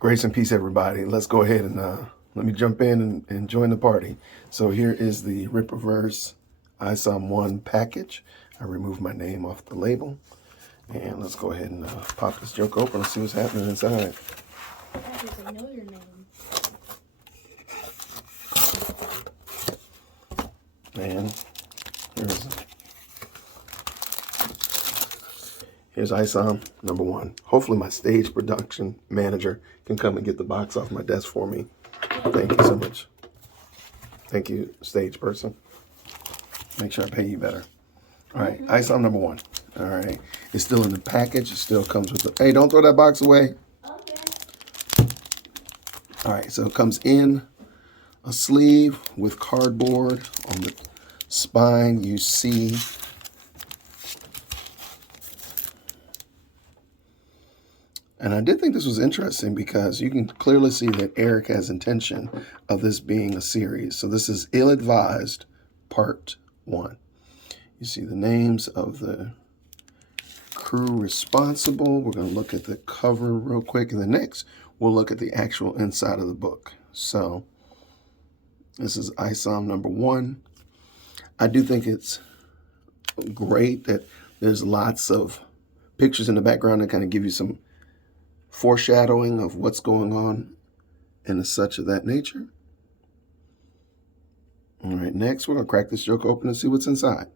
Grace and peace, everybody. Let's go ahead and let me jump in and join the party. So here is the Rip Reverse Isom 1 package. I removed my name off the label. And let's go ahead and pop this joke open and see what's happening inside. I know your name. And here's Isom number 1. Hopefully my stage production manager can come and get the box off my desk for me. Thank you so much. Thank you, stage person. Make sure I pay you better. All right, Isom number 1. All right, it's still in the package. It still comes with the, hey, don't throw that box away. Okay. All right, so it comes in a sleeve with cardboard. On the spine, you see and I did think this was interesting because you can clearly see that Eric has intention of this being a series. So this is Ill-Advised Part 1. You see the names of the crew responsible. We're going to look at the cover real quick, and then next we'll look at the actual inside of the book. So this is Isom number 1. I do think it's great that there's lots of pictures in the background that kind of give you some foreshadowing of what's going on and such of that nature. All right, next we're going to crack this joke open and see what's inside.